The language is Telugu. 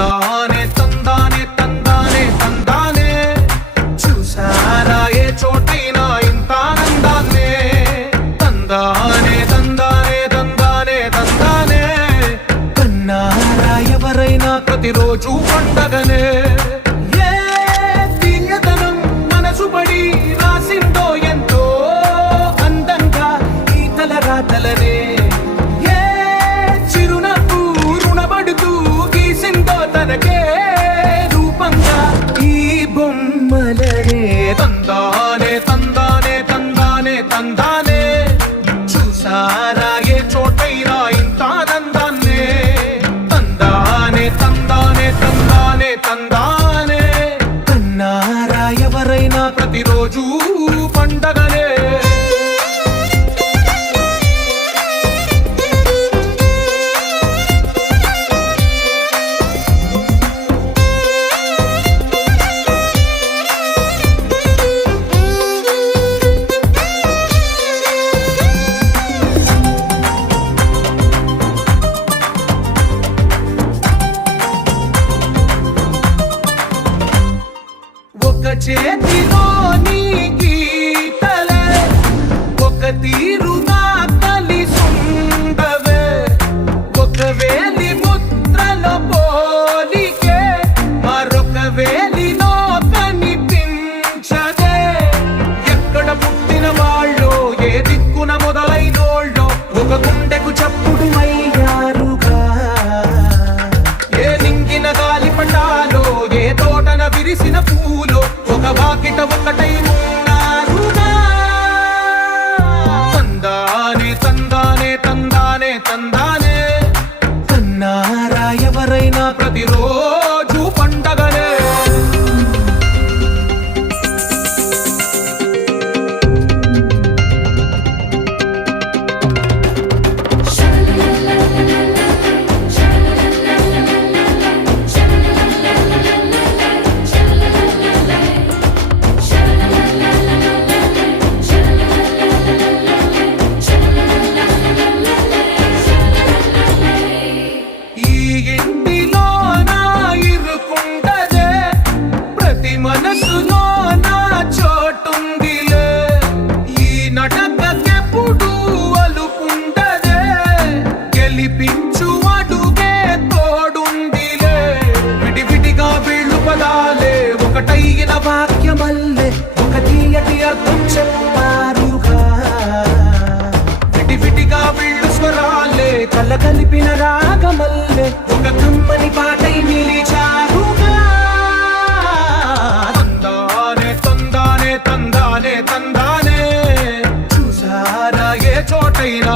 తందానే తందానే తందానే తందానే చూసారా ఏ చోటైనా ఇంత ఆనందాన్నే తందానే తందానే తందానే తందానే కన్నారా ఎవరైనా ప్రతిరోజు పండగనే ఏ తీయదనం మనసు పడి రాసిందో ఎంతో అందంగా ఈ తలరాతలనే తందానే తందానే తందానే తందానే చూసారా ఏ చోటైనా ఇంత ఆనందాన్నే తందానే తందానే తందానే తందానే కన్నారా ఎవరైనా ప్రతిరోజు పండగనే ఒక చేతిలో నీ గీతలే ఒక తీరుగా కలిసుండవే ఒక వేలి ముద్రల పోలికే మరొక వేలిలో కనిపించదే ఎక్కడ పుట్టిన వాళ్ళో ఏ దిక్కున మొదలైనోళ్ళో ఒక గుండెకు చప్పుడు అయ్యారుగా ఏ నింగిన గాలి పటాలో ఏ తోటన విరిసిన పూలో ఒక వాకిట ఒకటై ఉన్నారుగా తందానే తందానే తందానే తందానే కన్నారా ఎవరైనా ప్రతిరోజు పండగనే మనసులో నా చోటుందిలే ఈ నటకెప్పుడు అలుపుండదే గెలిపించు అడుగే తోడుందిలే విడివిడిగా వీళ్ళు పదాలే ఒకటైన వాక్యమల్లే ఒక తీయటి అర్థం చెప్పారుగా విడివిడిగా వీళ్ళు స్వరాలే కలగలిపిన రాగమల్లే ఒక కమ్మని పాటై నిలిచారుగా తందానే చూసారా ఏ చోటైనా